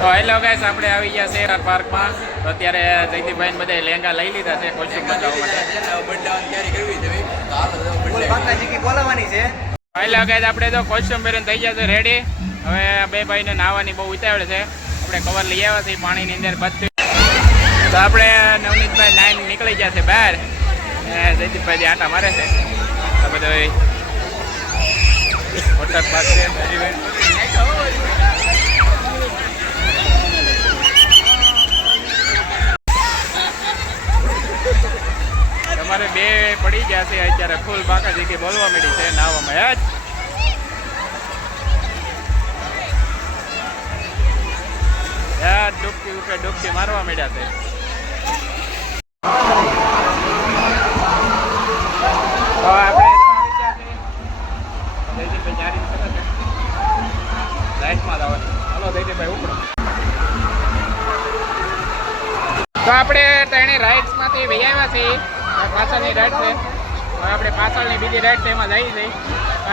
તો hello guys, આપણે આવી ગયા છે પાર્કમાં. તો અત્યારે જયદીપભાઈ ને બધા લેંગા લઈ લીધા છે કોસ્ટ્યુમ બતાવવા માટે. હેલો ગાઈસ, આપણે તો કોસ્ટ્યુમ પહેરીને થઈ ગયા છે રેડી. હવે બે ભાઈને નાહવાની બહુ ઉતાવળ છે. આપણે કવર લઈ આવ્યા છીએ પાણીની અંદર બધું. તો આપણે નવનીતભાઈ નાઈન નીકળી ગયા છે બહાર. જયદીપભાઈ આટા મારે છે. આ બધો વોટર પાર્ક છે. તમારે બે પડી ગયા છે અત્યારે ફૂલ બાકા જગ્યાએ બોલવા માંડી છે નાવામાં. યાર ડૂબકી ઉપર ડૂબકી મારવા માંડ્યા છે. તો આપણે રાઈટમાં આવવાનું. હાલો જયદીપભાઈ ઉપડો. તો આપણે ત્રણે રાઇડ્સમાંથી વહી આવ્યા છીએ. પાછળની રાઇડ છે. હવે આપણે પાછળની બીજી રાઇડ છે એમાં જઈ જઈ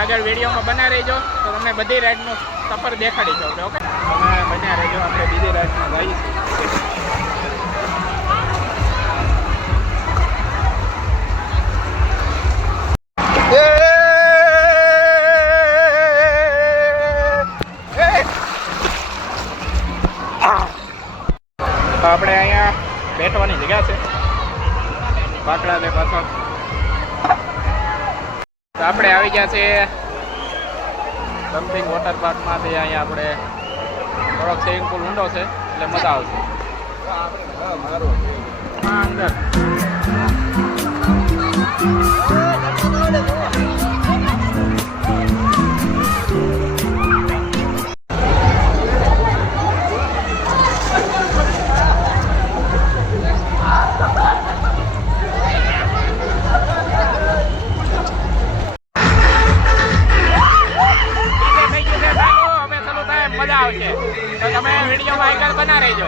આગળ વિડીયોમાં બના રહીજો તો તમને બધી રાઇડનો સફર દેખાડી જાઉં. ઓકે, તમે બન્યા રહેજો. આપણે બીજી રાઇડમાં જઈએ છીએ. તો આપણે અહીંયા બેઠવાની જગ્યા છે પાકડા ને પાછળ. તો આપણે આવી ગયા છે જમ્પિંગ વોટર પાર્કમાંથી. અહીંયા આપણે થોડોક સ્વિમિંગ પુલ ઊંડો છે એટલે મજા આવશે અંદર. મજા આવશે તો તમે વિડીયોમાં આગળ બના રહેજો.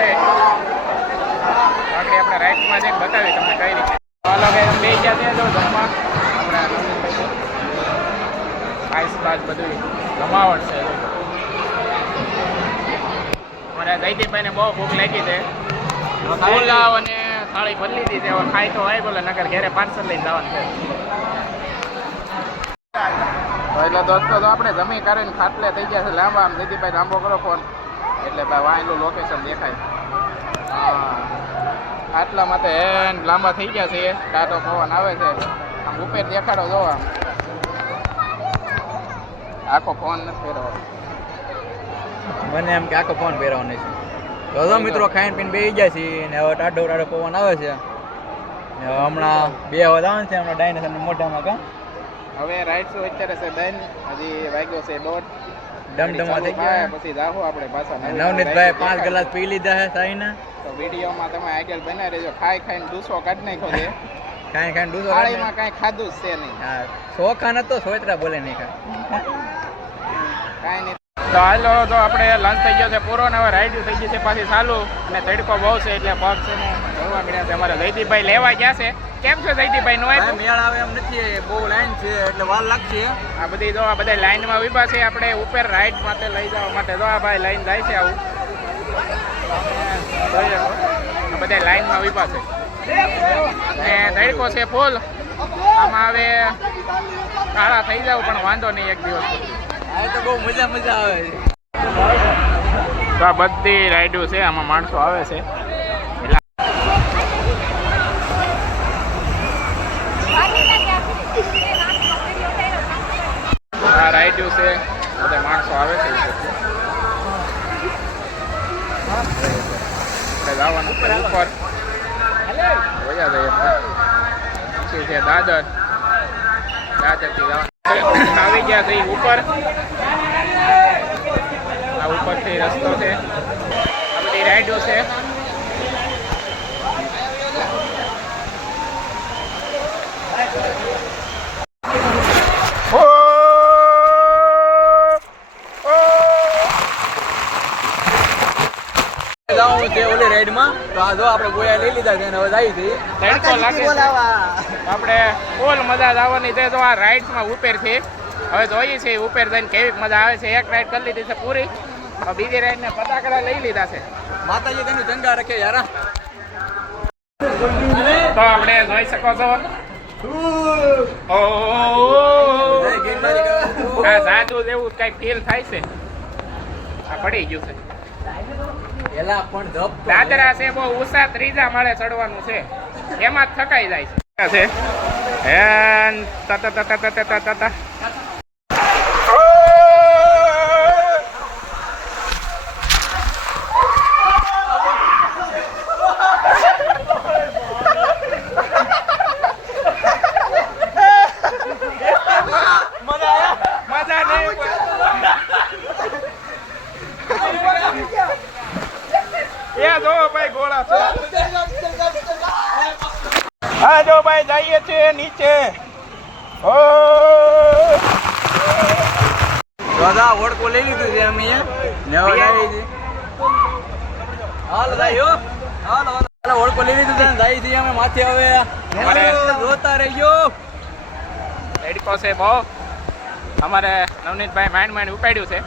છે. આગળ આપણે રાઈટમાં જઈને બતાવી તમને કઈ રીતે. ચાલો કે બે ગયા ત્યાં જો જમવા આપણે આઈસ બાદ બધું જમાવટ છે. મારા જયદીપભાઈને બહુ ભૂખ લાગી છે. પુલાવ અને થાળી ભરી લીધી છે. હવે ખાઈ તો આવી બોલે નગર ઘેરે પાર્સલ લઈને જવાનું છે. એટલે દોસ્તો તો આપણે જમી કરીને ખાટલે થઈ ગયા છે લાંબા. આમ જયદીપભાઈ લાંબો કરો ફોન એટલે ભાઈ વાંયલું લોકેશન દેખાય. હા આટલા માટે લાંબા થઈ ગયા છે. ટાટો પવન આવે છે. આમ ઉપર દેખાડો જો આમ આખો ફોન નથી પહેરવાનો. મને એમ કે આખો ફોન પહેરવાનો છે. તો મિત્રો ખાઈને પીને બેસી ગયા છીએ ને હવે ટાઢો ટાઢો પવન આવે છે. હમણાં 2 અવાજ આવે છે હમણાં ડાયનેસર મોઢામાં કા. હવે રાઈટ શું અત્યારે છે બેન હજી વાગ્યો છે 1:30. ડમડમા થઈ ગયા પછી જાહો આપણે પાછા. નવનીતભાઈ 5 ગ્લાસ પી લીધા છે સાઈના. તો વિડીયોમાં તમે આગળ બના રહેજો. ખાઈને ડૂસો કાઢી નાખ્યો છે. ખાઈને ડૂસો થાળીમાં કાંઈ ખાધું જ છે નહીં. હા શોખા નતો સોયત્રા બોલે નહીં કાંઈ નહીં. તો હાલો તો આપણે લંચ થઈ ગયો છે પૂરો ને હવે રાઈડ થઈ ગઈ છે પાછી ચાલુ. અને તડકો બહુ છે એટલે પગ છે ને જોવા મળ્યા છે. અમારે જયદીપભાઈ લેવા ગયા છે. કેમ છો જયદીપભાઈ? નો મેળ આવે એમ નથી. બહુ લાઈન છે એટલે વાર લાગશે. આ બધી જો આ બધા લાઈનમાં ઉભા છે. આપણે ઉપર રાઈડ માટે લઈ જવા માટે જો આ ભાઈ લાઈન જાય છે. આવું બધા લાઈનમાં ઉભા છે ને તડકો છે ફૂલ. આમાં હવે કાળા થઈ જાવ પણ વાંધો નહીં એક દિવસ. આ તો બહુ મજા આવે છે. તો આ બધી રાઈડો છે. આમાં માણસો આવે છે. આ રાઈડો છે બધા માણસો આવે છે. જવાનું ઉપર વયા જઈએ. પછી છે દાદર. દાદરથી જવાનું આવી ગયા છે ઉપર. આ ઉપરથી રસ્તો છે. આ બધી રાઈડો છે. ઓલી રાઈડમાં તો આ જો આપણે ગોયા લઈ લીધા છે હવે જાય છે. તડકો લાગે આપણે ફૂલ મજા આવવાની છે. તો આ રાઈડ્સમાં ઉપરથી હવે જોઈએ છે ઉપર જઈને કેવી મજા આવે છે. એક રાઈડ કરી લીધી છે પૂરી. બીજી રાઈડ ને ફટાકડા લઈ લીધા છે. માતાજી તેનું ચંગા રાખે યાર. તો આપણે જોઈ શકો છો આ જાદુ જેવું કઈ ફીલ થાય છે. આ પડી ગયું છે. એલા પણ ધપ દાદરા છે બહુ ઊંચા 3જા માળે ચડવાનું છે. એમાં જ થકાઈ જાય છે. હેન તતા તતા તતા તતા હા જો ભાઈ જઈએ છીએ નીચે. દાદા ઓળકો લઈ લીધું છે અમે હાલો ઓળકો લઈ લીધું છે જાય છે અમે માથે. હવે જોતા રહીયો. તડકો છે બહુ. અમારે નવનીતભાઈ માંડ ઉપાડ્યું છે.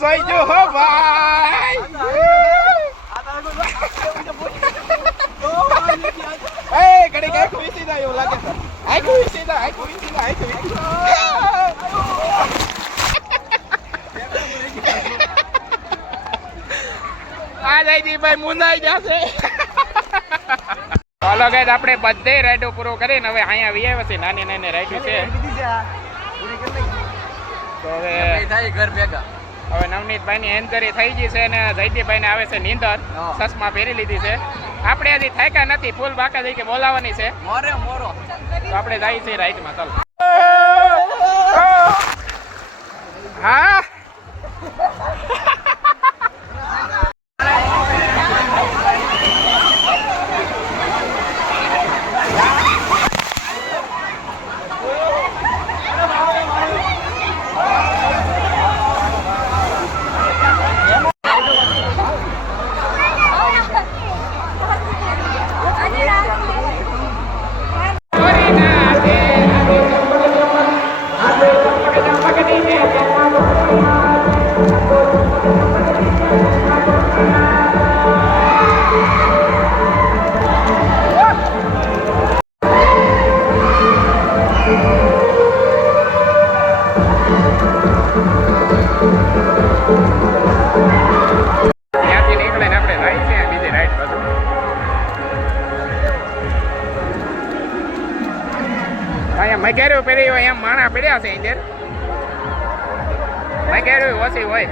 જોઈ જો હો ભાઈ. ઘડી કઈ ખુશી થાય એવું લાગે છે. આ ખુશી થાય આ ખુશી થાય આ જાય ભાઈ મુંદાઈ જશે. ચાલો ગાઈસ આપણે બધે રાઈડો પૂરો કરીને હવે અહીંયા વી આવ્યા છે. નાની નાની રાઈડો છે. તો હવે થાય ઘર ભેગા. હવે નવનીતભાઈ ની એન્જરી થઈ ગઈ છે અને જયદીપભાઈ ને આવે છે નીંદર. ચશ્મા પહેરી લીધી છે. આપણે હજી થાક્યા નથી. ફૂલ બાકા જઈ કે બોલાવવાની છે. મોરો તો આપણે જઈએ છીએ રાઈડમાં. ચાલો હા પહેરી હોય એમ માણા પડ્યા છે અંદર ભાઈ કેવું ઓછી હોય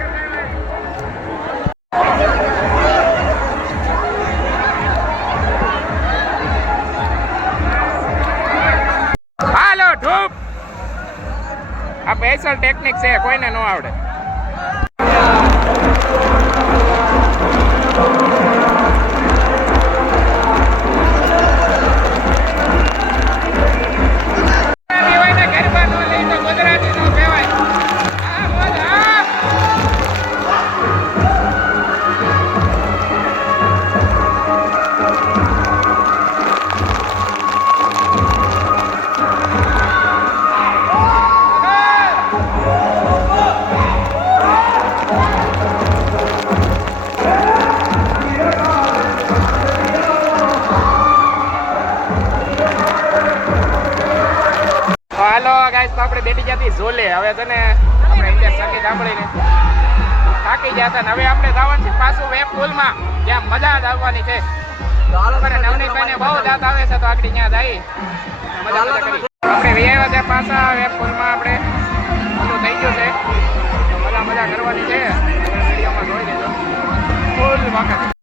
હાલો ઠૂપ આ સ્પેશિયલ ટેકનિક છે કોઈને ન આવડે હાલો ગાઈસ તો આપણે બેઠી જતી ઝોલે હવે છે ને આપણે ઇન્ડિયન સંગીત સાંભળીને થાકી ગયા હતા ને હવે આપણે જવાનું છે પાછું વેબ પુલમાં ત્યાં મજા જ આવવાની છે અને નવનીતભાઈને બહુ દાંત આવે છે તો આગળ ત્યાં જઈ મજા કરી આપણે વિયાવ્યા છે પાછા વેબ પુલમાં આપણે ઓલું થઈ ગયું છે મજા કરવાની છે વિડીયોમાં જોઈ લેજો ફૂલ વખત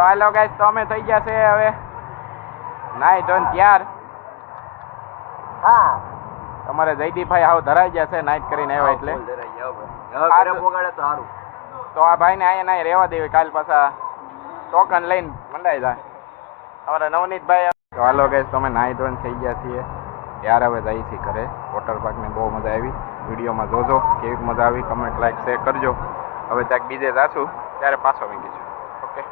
હાલો ગાઈસ તો અમે થઈ ગયા છે હવે નાઈ ધોઈને તૈયાર હા તમારે જયદીપભાઈ આવ ધરાઈ ગયા છે નાઈટ કરીને આવ્યા એટલે ઘરે પોગાડે તો સારું તો આ ભાઈને અહીંયા નાઈ રહેવા દેવી કાલ પાછા ટોકન લઈને મંડાઈ જાય અમારા નવનીતભાઈ તો હાલો ગાઈસ તો અમે નાઈ ધોઈને થઈ ગયા છીએ ત્યારે હવે જઈએ છીએ ઘરે વોટર પાર્કને બહુ મજા આવી વિડીયોમાં જોજો કેવી મજા આવી કમેન્ટ લાઈક શેર કરજો હવે ત્યાં બીજે જાશું ત્યારે પાછો મીકીશું ઓકે